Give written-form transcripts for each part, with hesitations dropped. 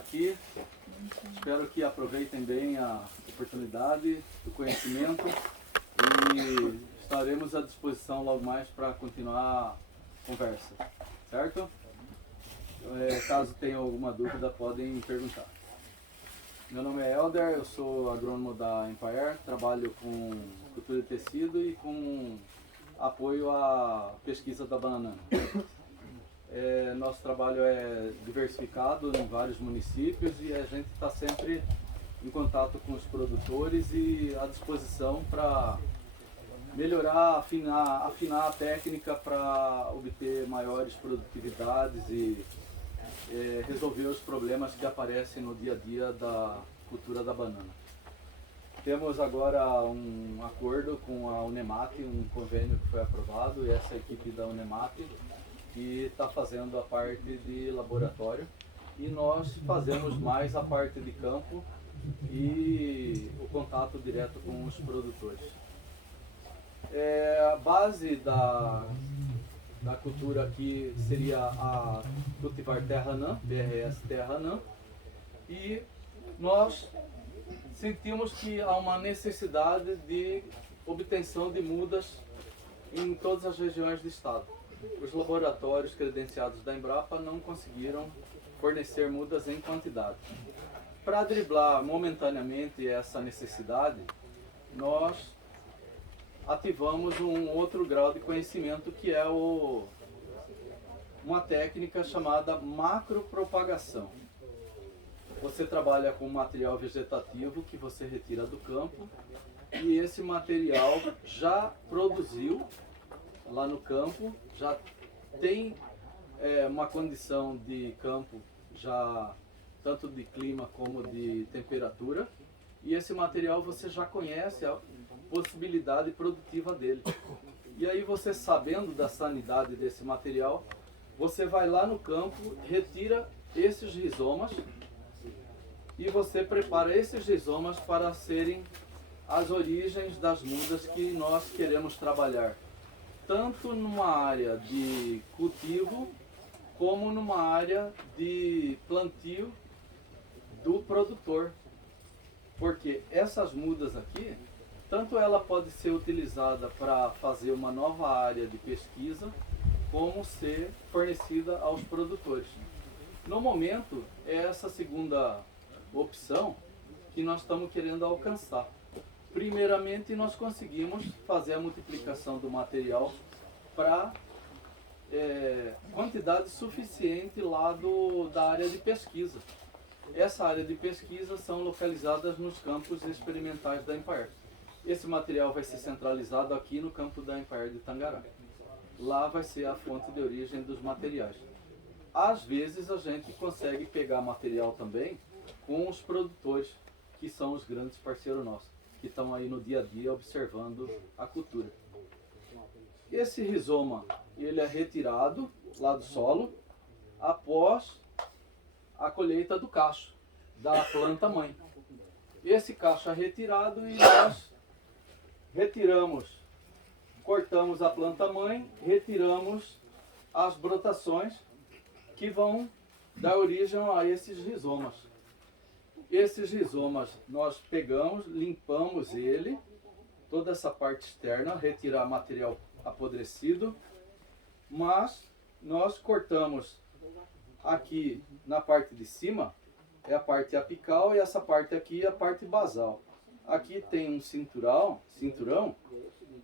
aqui. Espero que aproveitem bem a oportunidade do conhecimento e estaremos à disposição logo mais para continuar a conversa, certo? Caso tenham alguma dúvida, podem perguntar. Meu nome é Helder, eu sou agrônomo da Empire, trabalho com cultura de tecido e com apoio à pesquisa da banana. Nosso trabalho é diversificado em vários municípios e a gente está sempre em contato com os produtores e à disposição para melhorar, afinar a técnica para obter maiores produtividades e resolver os problemas que aparecem no dia a dia da cultura da banana. Temos agora um acordo com a Unemate, um convênio que foi aprovado, e essa equipe da Unemate que está fazendo a parte de laboratório e nós fazemos mais a parte de campo e o contato direto com os produtores. A base da cultura aqui seria a cultivar terra anã, BRS terra anã, e nós sentimos que há uma necessidade de obtenção de mudas em todas as regiões do estado. Os laboratórios credenciados da Embrapa não conseguiram fornecer mudas em quantidade. Para driblar momentaneamente essa necessidade, nós ativamos um outro grau de conhecimento que é uma técnica chamada macropropagação. Você trabalha com material vegetativo que você retira do campo e esse material já produziu lá no campo, já tem uma condição de campo, já tanto de clima como de temperatura, e esse material você já conhece a possibilidade produtiva dele. E aí você, sabendo da sanidade desse material, você vai lá no campo, retira esses rizomas e você prepara esses rizomas para serem as origens das mudas que nós queremos trabalhar, tanto numa área de cultivo como numa área de plantio do produtor. Porque essas mudas aqui, tanto ela pode ser utilizada para fazer uma nova área de pesquisa, como ser fornecida aos produtores. No momento, é essa segunda opção que nós estamos querendo alcançar. Primeiramente, nós conseguimos fazer a multiplicação do material para quantidade suficiente lá da área de pesquisa. Essa área de pesquisa são localizadas nos campos experimentais da Empire. Esse material vai ser centralizado aqui no campo da Empire de Tangará. Lá vai ser a fonte de origem dos materiais. Às vezes a gente consegue pegar material também com os produtores, que são os grandes parceiros nossos, que estão aí no dia a dia observando a cultura. Esse rizoma, ele é retirado lá do solo após a colheita do cacho, da planta mãe. Esse cacho é retirado e nós retiramos, cortamos a planta mãe, retiramos as brotações que vão dar origem a esses rizomas. Esses rizomas nós pegamos, limpamos ele, toda essa parte externa, retirar material apodrecido, mas nós cortamos aqui na parte de cima, é a parte apical, e essa parte aqui é a parte basal. Aqui tem um cinturão,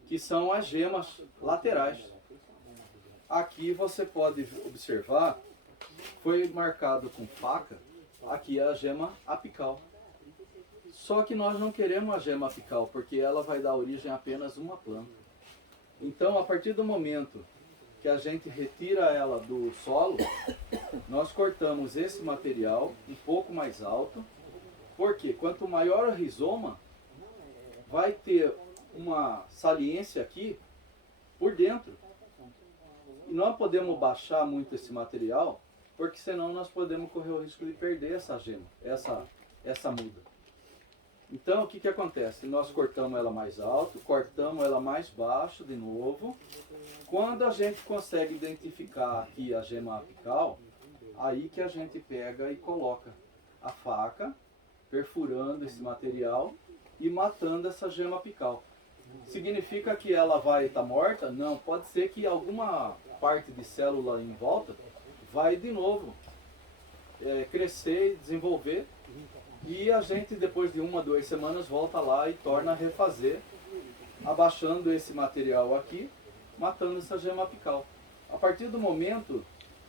que são as gemas laterais. Aqui você pode observar, foi marcado com faca, aqui é a gema apical. Só que nós não queremos a gema apical, porque ela vai dar origem a apenas uma planta. Então, a partir do momento que a gente retira ela do solo, nós cortamos esse material um pouco mais alto, porque quanto maior o rizoma, vai ter uma saliência aqui por dentro. E não podemos baixar muito esse material, porque senão nós podemos correr o risco de perder essa gema, essa muda. Então o que acontece? Nós cortamos ela mais alto, cortamos ela mais baixo de novo. Quando a gente consegue identificar aqui a gema apical, aí que a gente pega e coloca a faca, perfurando esse material e matando essa gema apical. Significa que ela vai estar morta? Não, pode ser que alguma parte de célula em volta vai de novo crescer e desenvolver, e a gente depois de 1 a 2 semanas volta lá e torna a refazer, abaixando esse material aqui, matando essa gema apical. A partir do momento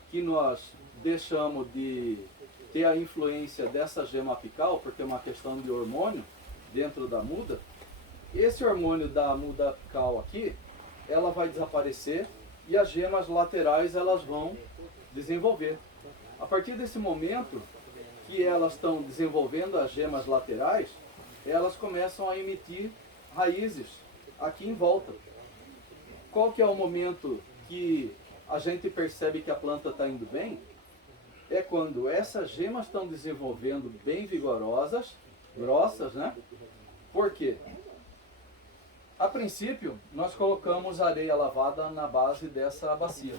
que nós deixamos de ter a influência dessa gema apical, porque é uma questão de hormônio dentro da muda, esse hormônio da muda apical aqui, ela vai desaparecer e as gemas laterais elas vão desenvolver. A partir desse momento que elas estão desenvolvendo as gemas laterais, elas começam a emitir raízes aqui em volta. Qual que é o momento que a gente percebe que a planta está indo bem? É quando essas gemas estão desenvolvendo bem vigorosas, grossas, né? Por quê? A princípio, nós colocamos areia lavada na base dessa bacia,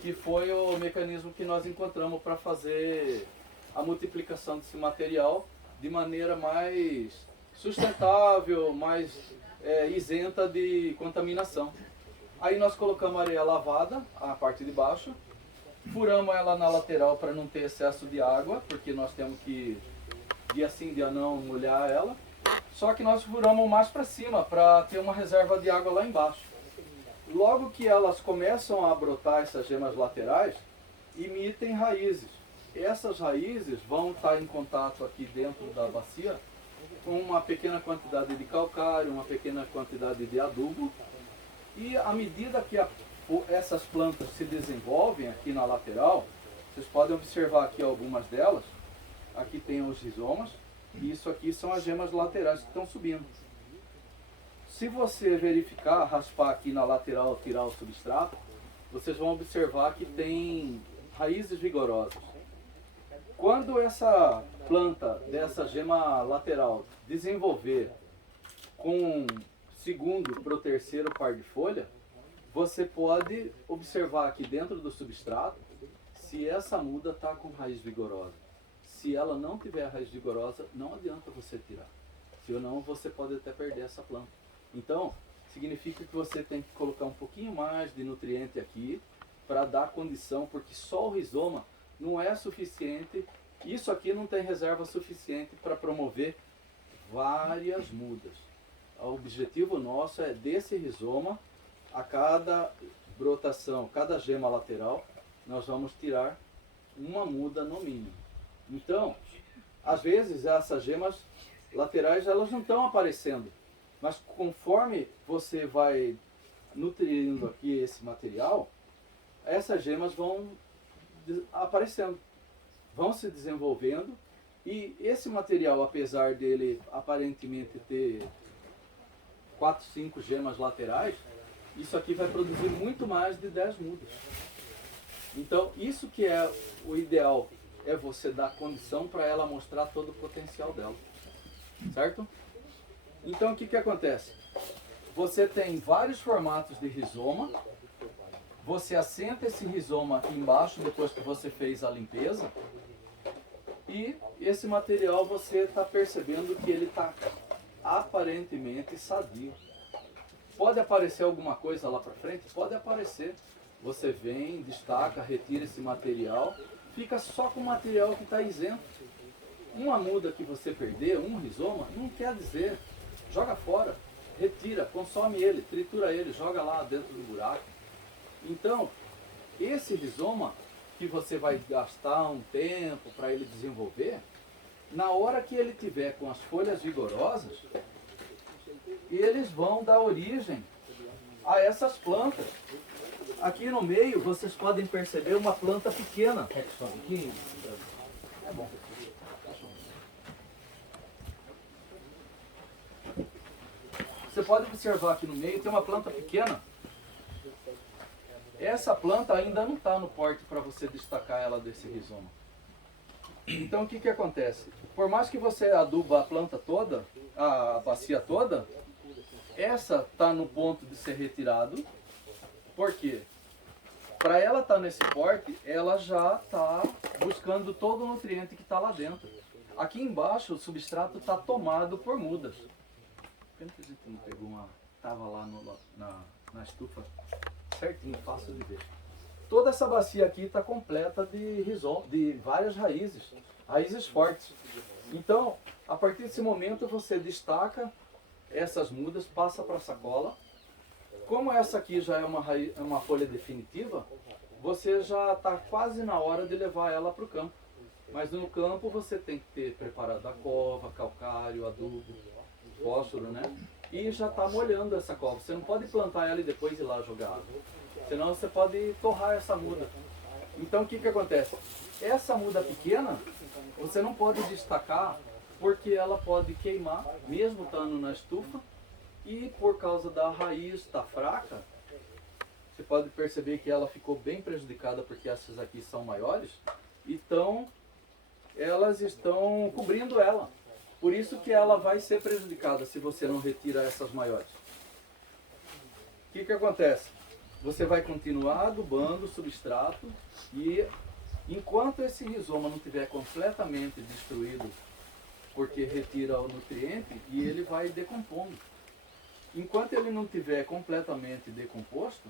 que foi o mecanismo que nós encontramos para fazer a multiplicação desse material de maneira mais sustentável, mais isenta de contaminação. Aí nós colocamos areia lavada, a parte de baixo, furamos ela na lateral para não ter excesso de água, porque nós temos que, dia sim, dia não, molhar ela. Só que nós furamos mais para cima, para ter uma reserva de água lá embaixo. Logo que elas começam a brotar, essas gemas laterais, emitem raízes. Essas raízes vão estar em contato aqui dentro da bacia com uma pequena quantidade de calcário, uma pequena quantidade de adubo. E à medida que essas plantas se desenvolvem aqui na lateral, vocês podem observar aqui algumas delas. Aqui tem os rizomas. E isso aqui são as gemas laterais que estão subindo. Se você verificar, raspar aqui na lateral, tirar o substrato, vocês vão observar que tem raízes vigorosas. Quando essa planta dessa gema lateral desenvolver com segundo para o terceiro par de folha, você pode observar aqui dentro do substrato se essa muda está com raiz vigorosa. Se ela não tiver raiz vigorosa, não adianta você tirar. Senão você pode até perder essa planta. Então, significa que você tem que colocar um pouquinho mais de nutriente aqui para dar condição, porque só o rizoma não é suficiente. Isso aqui não tem reserva suficiente para promover várias mudas. O objetivo nosso é desse rizoma, a cada brotação, cada gema lateral, nós vamos tirar uma muda no mínimo. Então, às vezes essas gemas laterais elas não estão aparecendo, mas conforme você vai nutrindo aqui esse material, essas gemas vão aparecendo, vão se desenvolvendo, e esse material, apesar dele aparentemente ter 4, 5 gemas laterais, isso aqui vai produzir muito mais de 10 mudas. Então, isso que é o ideal, é você dar condição para ela mostrar todo o potencial dela, certo? Então o que acontece? Você tem vários formatos de rizoma, você assenta esse rizoma aqui embaixo depois que você fez a limpeza, e esse material você está percebendo que ele está aparentemente sadio. Pode aparecer alguma coisa lá para frente? Pode aparecer. Você vem, destaca, retira esse material, fica só com o material que está isento. Uma muda que você perder, um rizoma, não quer dizer, joga fora, retira, consome ele, tritura ele, joga lá dentro do buraco. Então, esse rizoma que você vai gastar um tempo para ele desenvolver, na hora que ele tiver com as folhas vigorosas, eles vão dar origem a essas plantas. Aqui no meio vocês podem perceber uma planta pequena. É bom. Você pode observar aqui no meio, tem uma planta pequena. Essa planta ainda não está no porte para você destacar ela desse rizoma. Então o que acontece? Por mais que você aduba a planta toda, a bacia toda, essa está no ponto de ser retirado. Por quê? Para ela estar nesse porte, ela já está buscando todo o nutriente que está lá dentro. Aqui embaixo o substrato está tomado por mudas. Pena que a gente não pegou uma... Estava lá na estufa certinho, fácil de ver. Toda essa bacia aqui está completa de várias raízes, raízes fortes. Então, a partir desse momento você destaca essas mudas, passa para a sacola. Como essa aqui já é uma folha definitiva, você já está quase na hora de levar ela para o campo. Mas no campo você tem que ter preparado a cova, calcário, adubo, fósforo, né? E já está molhando essa cova. Você não pode plantar ela e depois ir lá jogar água. Senão você pode torrar essa muda. Então o que acontece? Essa muda pequena, você não pode destacar porque ela pode queimar, mesmo estando na estufa. E por causa da raiz estar fraca, você pode perceber que ela ficou bem prejudicada porque essas aqui são maiores. Então, elas estão cobrindo ela. Por isso que ela vai ser prejudicada se você não retira essas maiores. O que acontece? Você vai continuar adubando o substrato e enquanto esse rizoma não estiver completamente destruído, porque retira o nutriente, e ele vai decompondo. Enquanto ele não estiver completamente decomposto,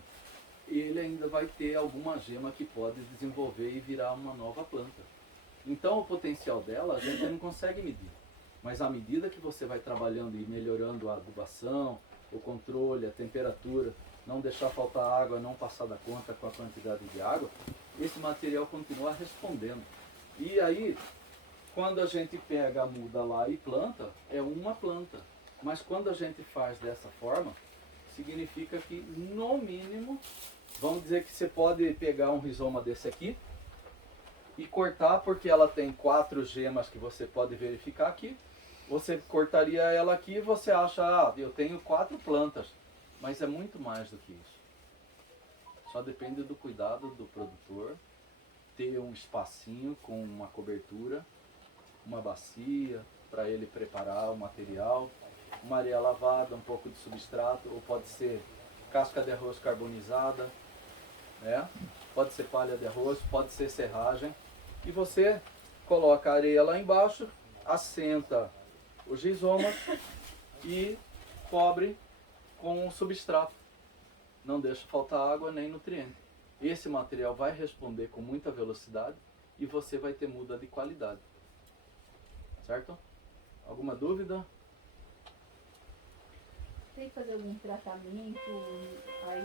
ele ainda vai ter alguma gema que pode desenvolver e virar uma nova planta. Então o potencial dela a gente não consegue medir. Mas à medida que você vai trabalhando e melhorando a adubação, o controle, a temperatura, não deixar faltar água, não passar da conta com a quantidade de água, esse material continua respondendo. E aí, quando a gente pega a muda lá e planta, é uma planta. Mas quando a gente faz dessa forma, significa que no mínimo, vamos dizer que você pode pegar um rizoma desse aqui e cortar, porque ela tem 4 gemas que você pode verificar aqui. Você cortaria ela aqui e você acha, eu tenho 4 plantas, mas é muito mais do que isso. Só depende do cuidado do produtor, ter um espacinho com uma cobertura, uma bacia para ele preparar o material, uma areia lavada, um pouco de substrato, ou pode ser casca de arroz carbonizada, né? Pode ser palha de arroz, pode ser serragem. E você coloca a areia lá embaixo, assenta os rizomas e cobre com o substrato. Não deixa faltar água nem nutriente. Esse material vai responder com muita velocidade e você vai ter muda de qualidade. Certo? Alguma dúvida? Tem que fazer algum tratamento aí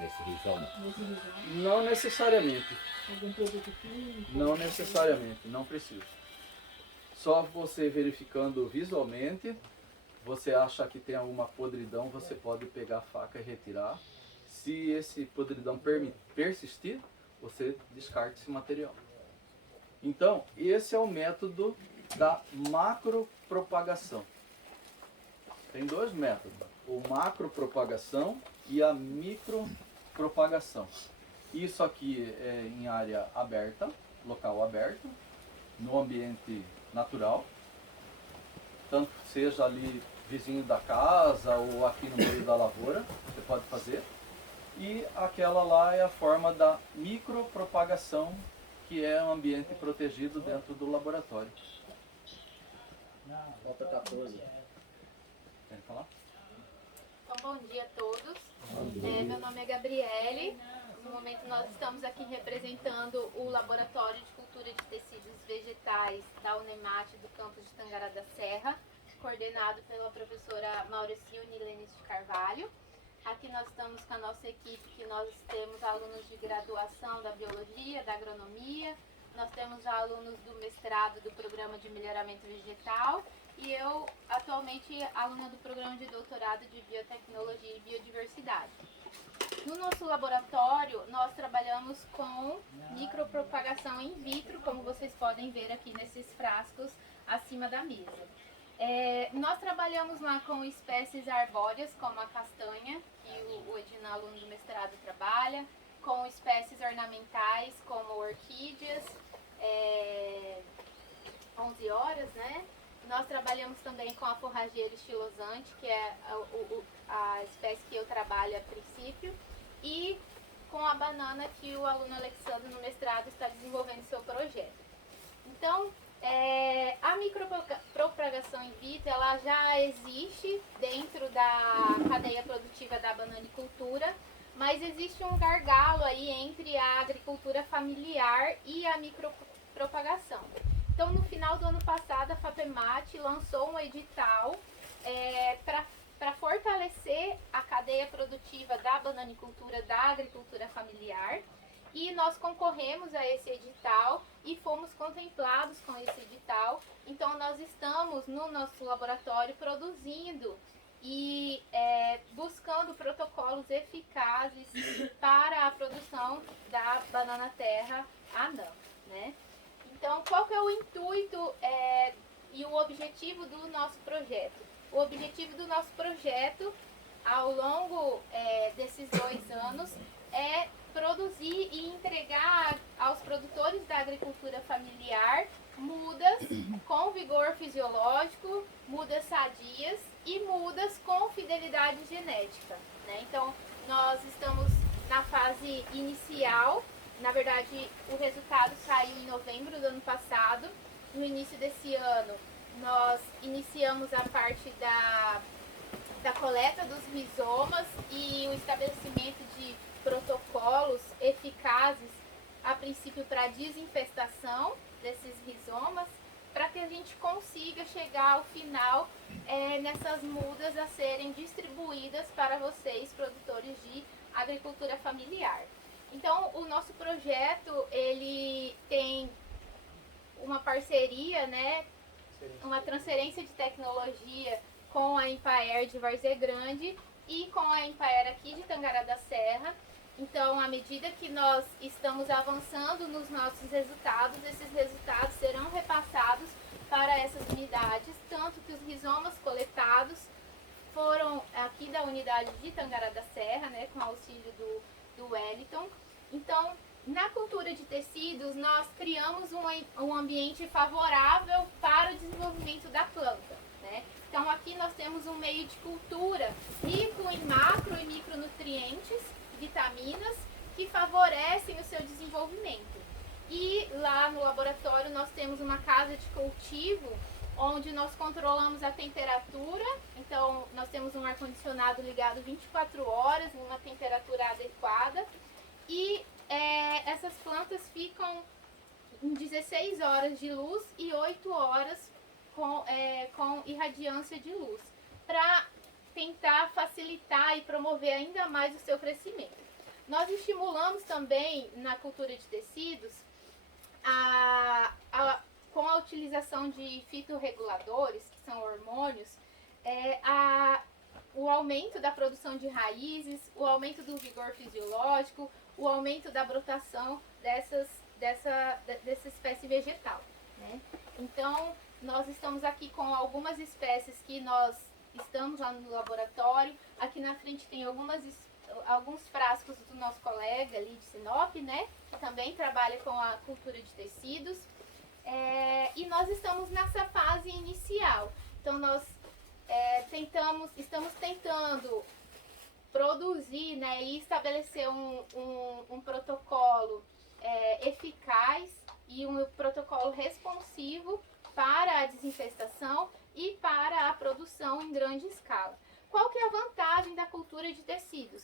Nesse rizoma. nesse rizoma? Não necessariamente. Algum produto químico? Não necessariamente, não precisa. Só você verificando visualmente, você acha que tem alguma podridão, você pode pegar a faca e retirar. Se esse podridão persistir, você descarta esse material. Então, esse é o método da macropropagação. Tem 2 métodos, o macropropagação e a micropropagação. Isso aqui é em área aberta, local aberto, no ambiente natural, tanto seja ali vizinho da casa ou aqui no meio da lavoura, você pode fazer. E aquela lá é a forma da micropropagação, que é um ambiente protegido dentro do laboratório. Falta 14. Quer falar? Então, bom dia a todos. Meu nome é Gabriele. No momento nós estamos aqui representando o Laboratório de Cultura de Tecidos Vegetais da Unemate do campus de Tangará da Serra, coordenado pela professora Mauricione Lenis de Carvalho. Aqui nós estamos com a nossa equipe, que nós temos alunos de graduação da Biologia, da Agronomia, nós temos já alunos do mestrado do Programa de Melhoramento Vegetal e eu, atualmente, aluna do Programa de Doutorado de Biotecnologia e Biodiversidade. No nosso laboratório, nós trabalhamos com micropropagação in vitro, como vocês podem ver aqui nesses frascos acima da mesa. Nós trabalhamos lá com espécies arbóreas, como a castanha, que o Edina, aluno do mestrado, trabalha, com espécies ornamentais, como orquídeas, 11 horas, né? Nós trabalhamos também com a forrageira estilosante, que é a espécie que eu trabalho a princípio, e com a banana que o aluno Alexandre no mestrado está desenvolvendo seu projeto. Então, A micropropagação in vitro ela já existe dentro da cadeia produtiva da bananicultura, mas existe um gargalo aí entre a agricultura familiar e a micropropagação. Então, no final do ano passado, a FAPEMAT lançou um edital para fortalecer a cadeia produtiva da bananicultura, da agricultura familiar, e nós concorremos a esse edital e fomos contemplados com esse edital. Então, nós estamos no nosso laboratório produzindo e buscando protocolos eficazes para a produção da banana terra anã, né? Então, qual que é o intuito e o objetivo do nosso projeto? O objetivo do nosso projeto, ao longo desses 2 anos, é produzir e entregar aos produtores da agricultura familiar mudas com vigor fisiológico, mudas sadias e mudas com fidelidade genética, né? Então, nós estamos na fase inicial. Na verdade, o resultado saiu em novembro do ano passado. No início desse ano, nós iniciamos a parte da coleta dos rizomas e o estabelecimento de protocolos eficazes, a princípio para desinfestação desses rizomas, para que a gente consiga chegar ao final nessas mudas a serem distribuídas para vocês, produtores de agricultura familiar. Então, o nosso projeto, ele tem uma parceria, né, uma transferência de tecnologia com a Empaer de Várzea Grande e com a Empaer aqui de Tangará da Serra. Então, à medida que nós estamos avançando nos nossos resultados, esses resultados serão repassados para essas unidades, tanto que os rizomas coletados foram aqui da unidade de Tangará da Serra, né, com auxílio do Wellington. Então, na cultura de tecidos, nós criamos um ambiente favorável para o desenvolvimento da planta, né? Então, aqui nós temos um meio de cultura rico em macro e micronutrientes, vitaminas, que favorecem o seu desenvolvimento. E lá no laboratório nós temos uma casa de cultivo, onde nós controlamos a temperatura. Então, nós temos um ar-condicionado ligado 24 horas, em uma temperatura adequada. E essas plantas ficam em 16 horas de luz e 8 horas com irradiância de luz, para tentar facilitar e promover ainda mais o seu crescimento. Nós estimulamos também na cultura de tecidos, com a utilização de fitorreguladores, que são hormônios, o aumento da produção de raízes, o aumento do vigor fisiológico, o aumento da brotação dessa espécie vegetal, né? Então, nós estamos aqui com algumas espécies que nós estamos lá no laboratório. Aqui na frente tem alguns frascos do nosso colega ali de Sinop, né? Que também trabalha com a cultura de tecidos. E nós estamos nessa fase inicial. Então, nós estamos tentando produzir, né, e estabelecer um protocolo eficaz e um protocolo responsivo para a desinfestação e para a produção em grande escala. Qual que é a vantagem da cultura de tecidos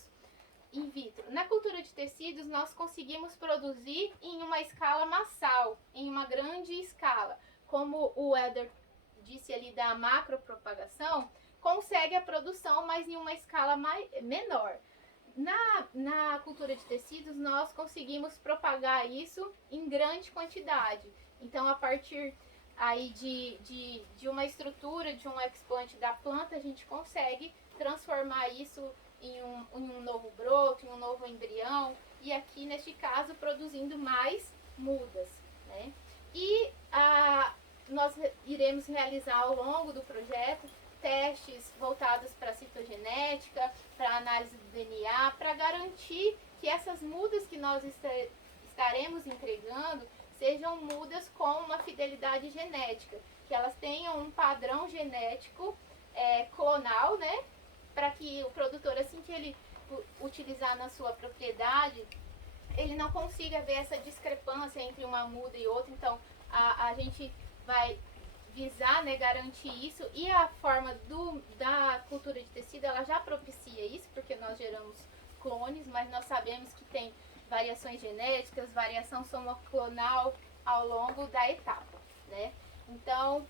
in vitro? Na cultura de tecidos, nós conseguimos produzir em uma escala massal, em uma grande escala. Como o Éder disse ali da macropropagação, consegue a produção, mas em uma escala menor. Na cultura de tecidos, nós conseguimos propagar isso em grande quantidade. Então, a partir aí de uma estrutura, de um expoente da planta, a gente consegue transformar isso em um novo broto, em um novo embrião, e aqui, neste caso, produzindo mais mudas, né? E nós iremos realizar ao longo do projeto testes voltados para citogenética, para análise do DNA, para garantir que essas mudas que nós estaremos entregando sejam mudas com uma fidelidade genética, que elas tenham um padrão genético clonal, né? Para que o produtor, assim que ele utilizar na sua propriedade, ele não consiga ver essa discrepância entre uma muda e outra. Então, a gente vai visar, né, garantir isso, e a forma da cultura de tecido, ela já propicia isso, porque nós geramos clones, mas nós sabemos que tem variações genéticas, variação somoclonal ao longo da etapa, né? Então,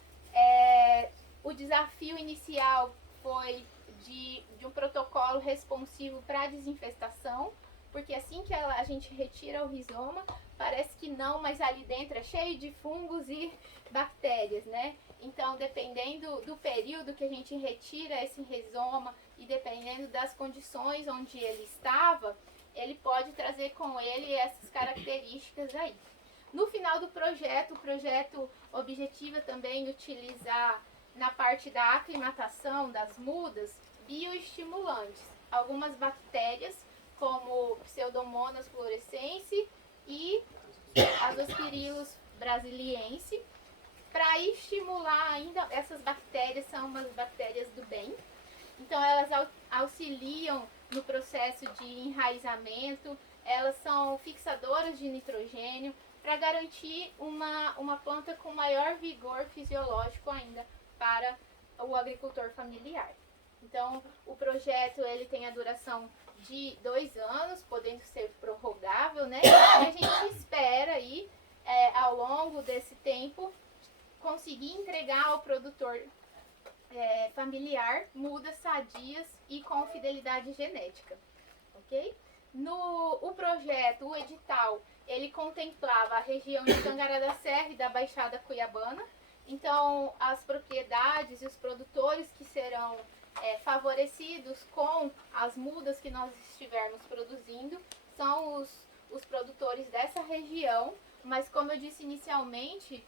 o desafio inicial foi de um protocolo responsivo para desinfestação, porque assim que a gente retira o rizoma, parece que não, mas ali dentro é cheio de fungos e bactérias, né? Então, dependendo do período que a gente retira esse rizoma e dependendo das condições onde ele estava, ele pode trazer com ele essas características aí. No final do projeto, o projeto objetiva também utilizar na parte da aclimatação das mudas bioestimulantes, algumas bactérias como Pseudomonas fluorescens e Azospirillus brasiliense, para estimular ainda. Essas bactérias são umas bactérias do bem, então elas auxiliam no processo de enraizamento, elas são fixadoras de nitrogênio para garantir uma planta com maior vigor fisiológico ainda para o agricultor familiar. Então, o projeto ele tem a duração de 2 anos, podendo ser prorrogável, né? E a gente espera aí, ao longo desse tempo, conseguir entregar ao produtor familiar mudas sadias e com fidelidade genética, ok? O projeto, o edital, ele contemplava a região de Tangará da Serra e da Baixada Cuiabana. Então, as propriedades e os produtores que serão favorecidos com as mudas que nós estivermos produzindo são os produtores dessa região, mas como eu disse inicialmente,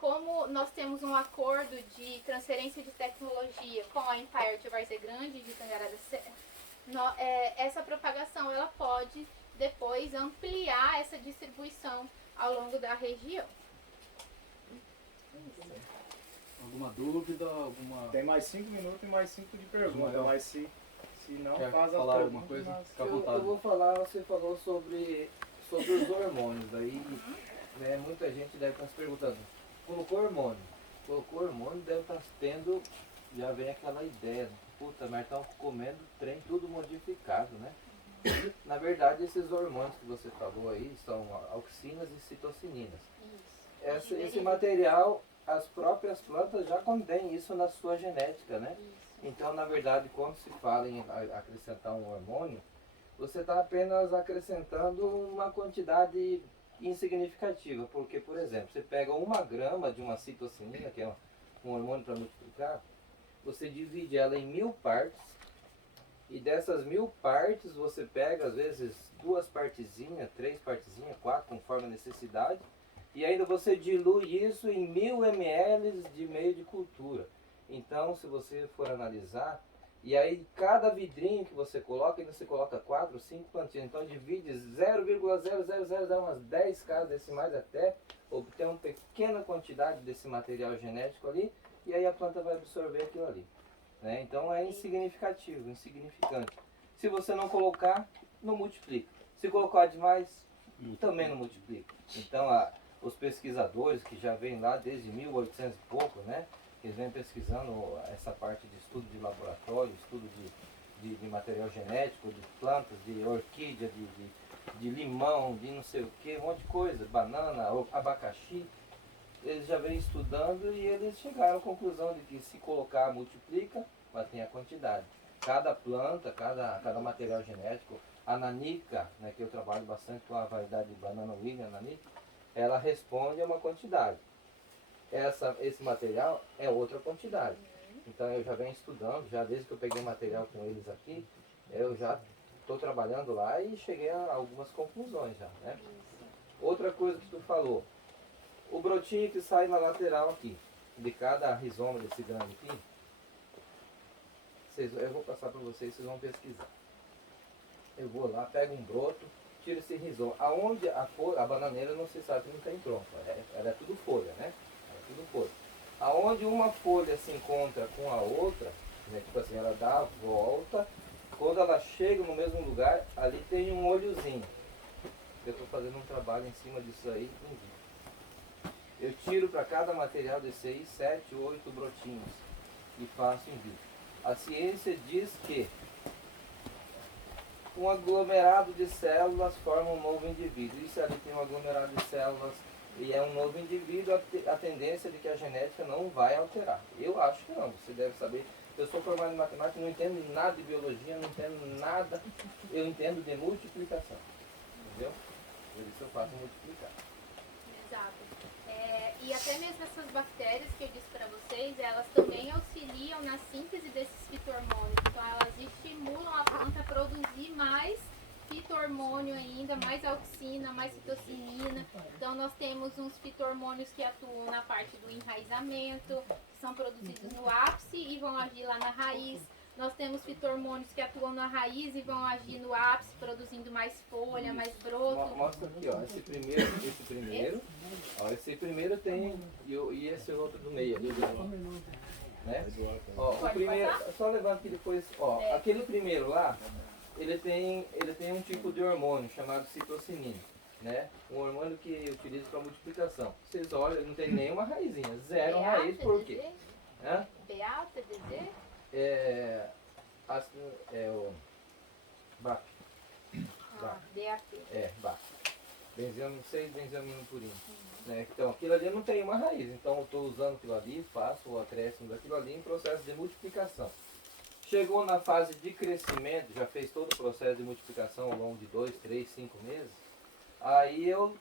como nós temos um acordo de transferência de tecnologia com a Empire de Várzea Grande de Tangará da Serra, essa propagação ela pode depois ampliar essa distribuição ao longo da região. Alguma dúvida? Tem mais 5 minutos e mais 5 de pergunta, Legal. mas se não, Quer faz a falar pergunta. alguma coisa? mas- Fica à Eu vontade. vou falar, você falou sobre os hormônios. Aí, né, muita gente deve estar se perguntando, colocou hormônio, deve estar tendo, já vem aquela ideia, puta, mas estão comendo trem tudo modificado, né? Na verdade, esses hormônios que você falou aí são auxinas e citocininas. Esse material, as próprias plantas já contêm isso na sua genética, né? Então, na verdade, quando se fala em acrescentar um hormônio, você está apenas acrescentando uma quantidade insignificativa, porque, por exemplo, você pega 1 grama de uma citocinina, que é um hormônio para multiplicar, você divide ela em 1000 partes, e dessas 1000 partes você pega, às vezes, 2 partezinhas, 3 partezinhas, 4, conforme a necessidade, e ainda você dilui isso em 1000 ml de meio de cultura. Então, se você for analisar, e aí cada vidrinho que você coloca, ainda você coloca 4, 5 plantinhas. Então divide 0,0000 umas 10 casas decimais até obter uma pequena quantidade desse material genético ali, e aí a planta vai absorver aquilo ali, né? Então é insignificativo, insignificante. Se você não colocar, não multiplica. Se colocar demais, também não multiplica. Então os pesquisadores que já vêm lá desde 1800 e pouco, né? Eles vêm pesquisando essa parte de estudo de laboratório, estudo de material genético, de plantas, de orquídea, de limão, de não sei o que, um monte de coisa, banana, abacaxi. Eles já vêm estudando e eles chegaram à conclusão de que se colocar multiplica, mas tem a quantidade. Cada planta, cada material genético, a nanica, né, que eu trabalho bastante com a variedade de banana William, nanica, ela responde a uma quantidade. Esse material é outra quantidade. Então eu já venho estudando, já desde que eu peguei material com eles aqui, eu já estou trabalhando lá e cheguei a algumas conclusões já, né? Outra coisa que tu falou, o brotinho que sai na lateral aqui, de cada rizoma desse grande aqui, eu vou passar para vocês, vocês vão pesquisar. Eu vou lá, pego um broto, tiro esse rizoma. Aonde a bananeira não se sabe que não tem tronco, ela é tudo folha, né? Tudo folha. Aonde uma folha se encontra com a outra, né, tipo assim, ela dá a volta, quando ela chega no mesmo lugar, ali tem um olhozinho. Eu estou fazendo um trabalho em cima disso aí, Eu tiro para cada material desse aí 7, 8 brotinhos e faço em vitro. A ciência diz que um aglomerado de células forma um novo indivíduo. E se ali tem um aglomerado de células e é um novo indivíduo, a tendência de que a genética não vai alterar. Eu acho que não, você deve saber. Eu sou formado em matemática, não entendo nada de biologia, não entendo nada, eu entendo de multiplicação. Entendeu? Por isso eu faço multiplicar. Exato. E até mesmo essas bactérias que eu disse para vocês, elas também auxiliam na síntese desses fito-hormônios. Então elas estimulam a planta a produzir mais fito-hormônio ainda, mais auxina, mais citocinina. Então nós temos uns fito-hormônios que atuam na parte do enraizamento, que são produzidos no ápice e vão agir lá na raiz. Nós temos fito-hormônios que atuam na raiz e vão agir no ápice, produzindo mais folha, mais broto. Mostra aqui, ó, esse primeiro, ó, esse primeiro tem, e esse outro do meio ali, né? Ó, o Pode primeiro, passar? só levanta aqui depois, ó, aquele primeiro lá, ele tem um tipo de hormônio chamado citocinina, né? Um hormônio que utiliza para multiplicação. Vocês olham, ele não tem nenhuma raizinha, zero raiz, por quê? Hã? BA, TDZ? É o BAP. DAP. BAP. Benzeamino 6, benzeamino purinho. Né? Então, aquilo ali não tem uma raiz. Então, eu estou usando aquilo ali, faço o acréscimo daquilo ali em processo de multiplicação. Chegou na fase de crescimento, já fez todo o processo de multiplicação ao longo de 2, 3, 5 meses. Aí eu,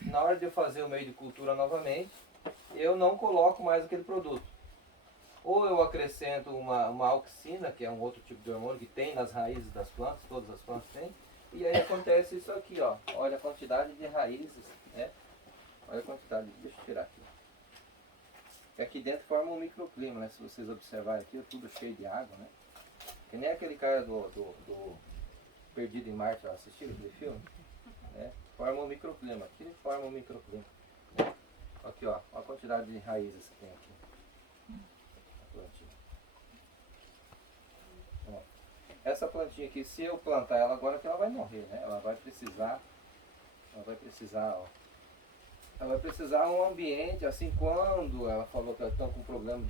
na hora de eu fazer o meio de cultura novamente, eu não coloco mais aquele produto. Ou eu acrescento uma auxina, que é um outro tipo de hormônio que tem nas raízes das plantas, todas as plantas têm. E aí acontece isso aqui, ó. Olha a quantidade de raízes, né? Olha a quantidade, deixa eu tirar aqui. Aqui dentro forma um microclima, né? Se vocês observarem aqui, é tudo cheio de água, né? Que nem aquele cara do Perdido em Marte, ó, assistiram aquele filme? Né? Forma um microclima, aqui forma um microclima. Né? Aqui, ó, a quantidade de raízes que tem aqui. Plantinha. Ó, essa plantinha aqui, se eu plantar ela agora, que ela vai morrer, né? Ela vai precisar um ambiente, assim, quando ela falou que ela está com problema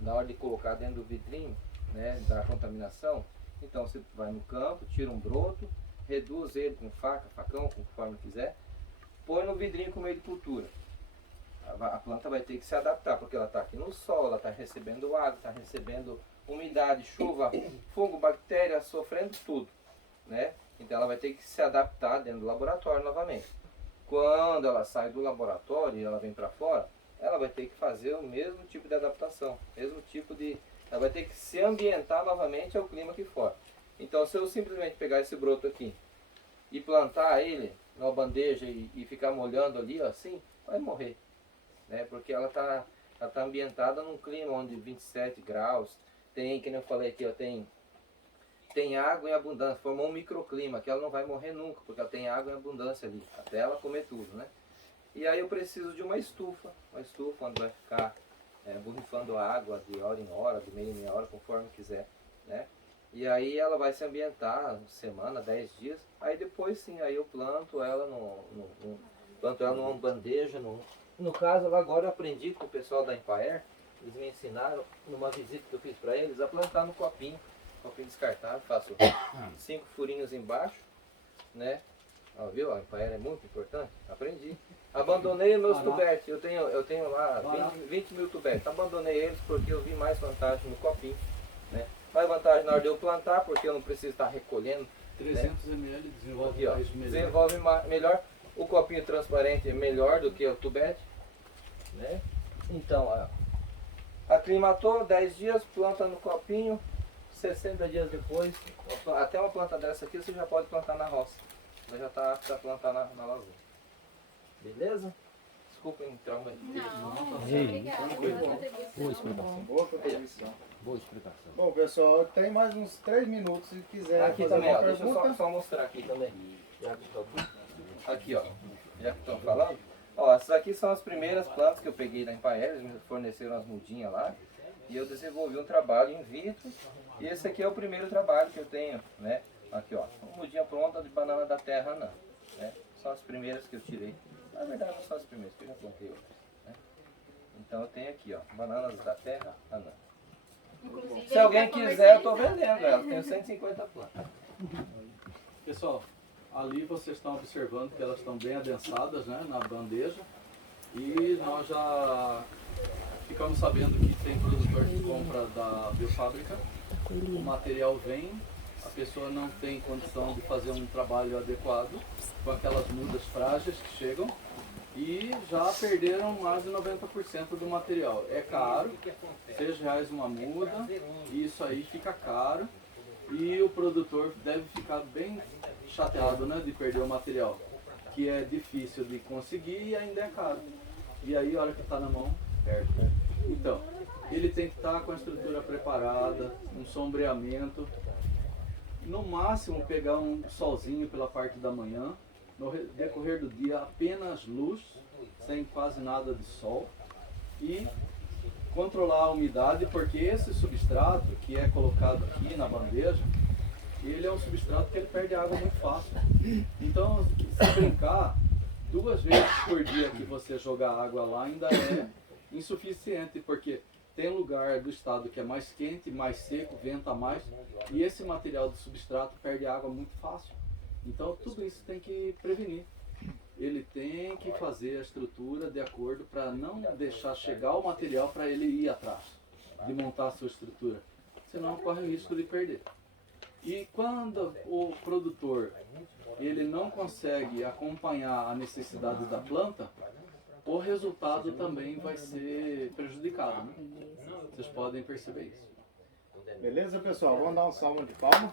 na hora de colocar dentro do vidrinho, né, da contaminação. Então você vai no campo, tira um broto, reduz ele com faca, facão, conforme quiser, põe no vidrinho com meio de cultura. A planta vai ter que se adaptar, porque ela está aqui no sol, ela está recebendo água, está recebendo umidade, chuva, fungo, bactéria, sofrendo tudo, né? Então ela vai ter que se adaptar dentro do laboratório novamente. Quando ela sai do laboratório e ela vem para fora, ela vai ter que fazer o mesmo tipo de adaptação, ela vai ter que se ambientar novamente ao clima aqui fora. Então se eu simplesmente pegar esse broto aqui e plantar ele numa bandeja e ficar molhando ali, ó, assim, vai morrer. Né? Porque ela tá ambientada num clima onde 27 graus, tem, que nem eu falei aqui, ó, tem água em abundância, formou um microclima, que ela não vai morrer nunca, porque ela tem água em abundância ali, até ela comer tudo, né? E aí eu preciso de uma estufa onde vai ficar borrifando água de hora em hora, de meia em meia hora, conforme quiser, né? E aí ela vai se ambientar semana, 10 dias, aí depois sim, aí eu planto ela numa bandeja, no caso, agora eu aprendi com o pessoal da Empaer, eles me ensinaram, numa visita que eu fiz para eles, a plantar no copinho descartável, faço 5 furinhos embaixo, né? Ó, viu? A Empaer é muito importante, aprendi. Abandonei meus tubetes, eu tenho lá 20 mil tubetes, abandonei eles porque eu vi mais vantagem no copinho, né? Mais vantagem na hora de eu plantar, porque eu não preciso estar recolhendo. 300 ml desenvolve Aqui, ó, mais melhor. desenvolve melhor. O copinho transparente é melhor do que o tubete, né? Então, ó, aclimatou 10 dias, planta no copinho, 60 dias depois, até uma planta dessa aqui você já pode plantar na roça. Ela já está apta a plantar na lavoura. Beleza? Desculpem entrar mais. Não, Ei, obrigada boa pela contribuição. explicação. Boa contribuição. Boa explicação. Bom, pessoal, tem mais uns 3 minutos se quiser Aqui fazer também, uma ó, deixa eu pergunta. só mostrar aqui também. Aqui, ó, já que estão falando. Ó, essas aqui são as primeiras plantas que eu peguei da Empaer, eles me forneceram as mudinhas lá. E eu desenvolvi um trabalho in vitro. E esse aqui é o primeiro trabalho que eu tenho, né? Aqui, ó, uma mudinha pronta de banana da terra, não. Né? São as primeiras que eu tirei. Na verdade, não são as primeiras, que eu já plantei outras. Né? Então eu tenho aqui, ó, bananas da terra, Anã. Inclusive, Se alguém ele tá quiser, eu tô comercializando. vendendo ela. Tenho 150 plantas. Pessoal, ali vocês estão observando que elas estão bem adensadas, né, na bandeja. E nós já ficamos sabendo que tem produtor que compra da biofábrica. O material vem, a pessoa não tem condição de fazer um trabalho adequado com aquelas mudas frágeis que chegam e já perderam mais de 90% do material. É caro, R$6 uma muda, e isso aí fica caro e o produtor deve ficar bem chateado, né, de perder o material, que é difícil de conseguir e ainda é caro. E aí, a hora que está na mão, perde. Então, ele tem que estar com a estrutura preparada, um sombreamento, no máximo pegar um solzinho pela parte da manhã, no decorrer do dia apenas luz, sem quase nada de sol, e controlar a umidade, porque esse substrato que é colocado aqui na bandeja, ele é um substrato que ele perde água muito fácil. Então, se brincar, 2 vezes por dia que você jogar água lá ainda é insuficiente, porque tem lugar do estado que é mais quente, mais seco, venta mais, e esse material de substrato perde água muito fácil. Então tudo isso tem que prevenir. Ele tem que fazer a estrutura de acordo para não deixar chegar o material para ele ir atrás, de montar a sua estrutura, senão corre o risco de perder. E quando o produtor ele não consegue acompanhar a necessidade da planta, o resultado também vai ser prejudicado, né? Vocês podem perceber isso. Beleza, pessoal? Vamos dar um salve de palmas.